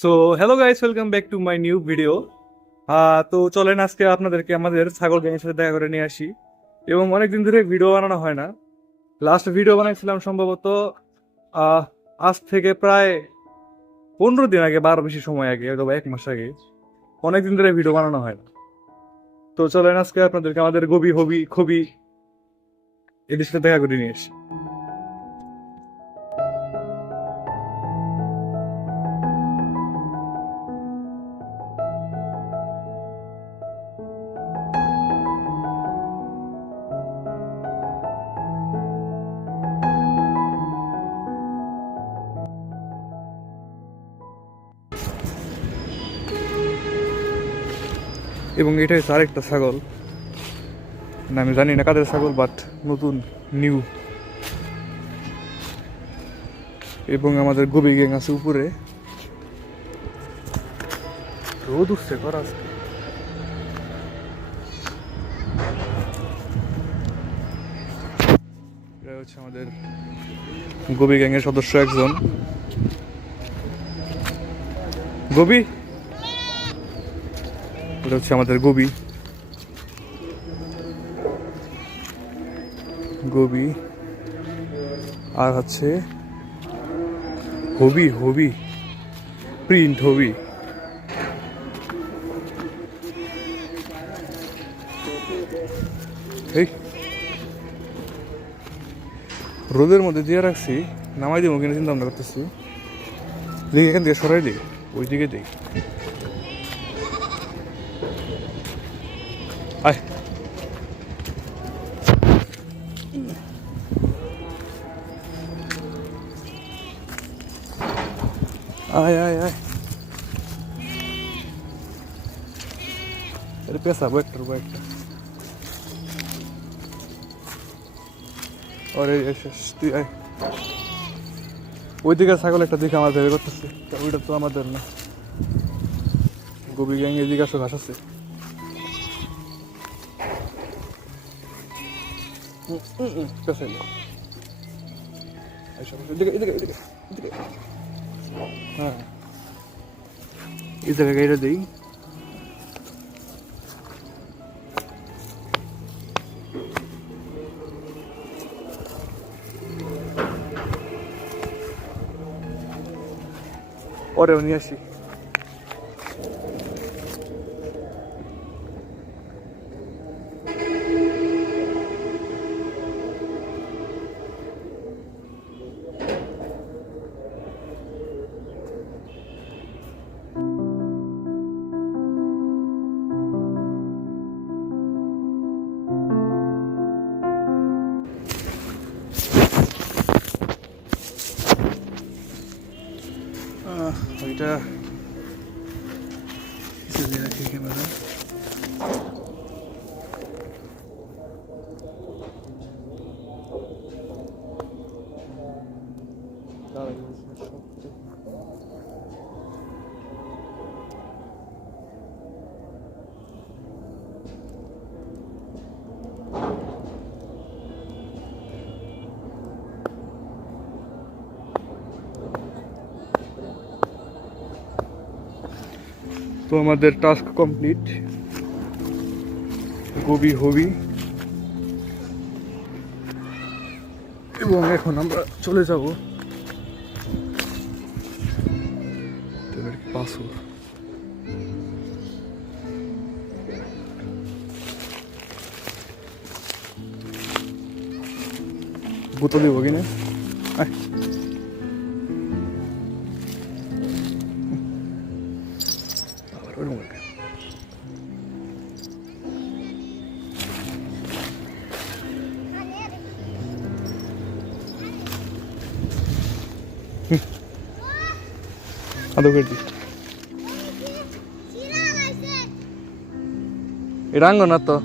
So hello guys, welcome back to my new video. তো চলেন আজকে আপনাদেরকে আমাদের ছাগল গ্যাংয়ের সাথে দেখা করে নিয়ে আসি। এবং অনেকদিন ধরে ভিডিও বানানো হয় না। লাস্ট ভিডিও বানাইছিলাম সম্ভবত আহ, আজ থেকে প্রায় 15 দিন আগে, 12 বেশি সময় আগে, অথবা 1 মাস আগে। অনেকদিন ধরে ভিডিও বানানো হয় না। তো চলেন আজকে আপনাদেরকে আমাদের গবি হবি খুবই এদের সাথে দেখা করে নিয়ে আসি। এবং এটা হচ্ছে আরেকটা ছাগল, না আমি জানি না কাদের ছাগল, বাট নতুন নিউ। এবং আমাদের গবি গ্যাং আছে উপরে। রোদ উঠছে কর আজকে। এটা হচ্ছে আমাদের গবি গ্যাং এর সদস্য একজন। গবি, এটা হচ্ছে আমাদের গবি। গবি আর হচ্ছে হবি, হবি প্রিন্ট হবি। এই রোদের মধ্যে দিয়ে রাখছি, নামাই দিব কিনা চিন্তা ভাবনা করতেছি। দিকে এখান থেকে সরাই দিই, ওই দিকে দিই। আয় আয় আয় আয়, এটা পেশাবো একটার উপর একটা। আরে তুই আয়। ওই দিকে ছাগল একটা দিকে আমার ভেবে করতেছে, ওইটা তো আমাদের না। গবি গ্যাং এদিকে আসো, ঘাস আছে। পেছাইলো। এদিকে এদিকে এদিকে এদিকে। হ্যাঁ, এই জায়গায় গাড়িটা দিই। ওরেও নিয়ে আসি। ওইটা চলে রাখি ক্যামেরা। তো আমাদের টাস্ক কমপ্লিট, গবি হবি। এবং এখন আমরা চলে যাব পাথর। বোতল দিব কিনা। আদৌ করে দিই। এটা আঙ্গ না তো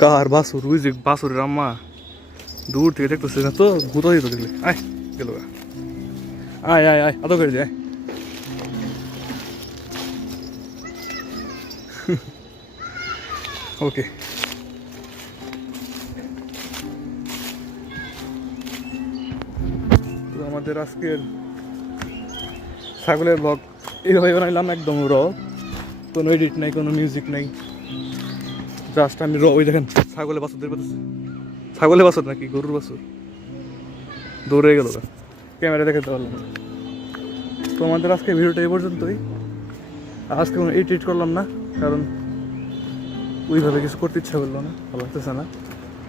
কার বাসুর, ওই যে বাসুরের আম্মা দূর থেকে দেখতেছে না তো, ভূত দিত দেখলে। আয় গেল, আয় আয় আয়, আদৌ করে দিই। ওকে, তো আমাদের আজকের ছাগলের ব্লগ এইভাবে বানাইলাম, একদম র, কোনো এডিট নাই, কোনো মিউজিক নাই, জাস্ট আমি র। ওই দেখেন ছাগলের বাছুর দেখতে পাচ্ছি, ছাগলের বাছুর নাকি গরুর বাছুর, দৌড়ে গেল, ক্যামেরা দেখাতে পারলাম না। তো আমাদের আজকে ভিডিওটা এই পর্যন্তই। আজকে কোনো এডিট করলাম না, কারণ ওইভাবে কিছু করতে ইচ্ছা করলো না, ভালো লাগতেছে না,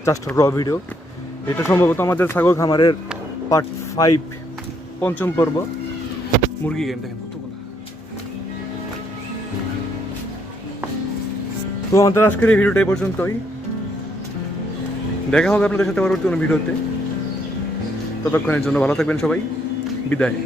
জাস্ট র ভিডিও। এটা সম্ভবত আমাদের ছাগল খামারের পার্ট 5, পঞ্চম পর্ব। মুরগি গেম দেখেন কতগুলো। তো আমাদের আজকের এই ভিডিওটা এই পর্যন্তই। দেখা হবে আপনাদের সাথে পরবর্তী কোনো ভিডিওতে। ততক্ষণের জন্য ভালো থাকবেন সবাই, বিদায়।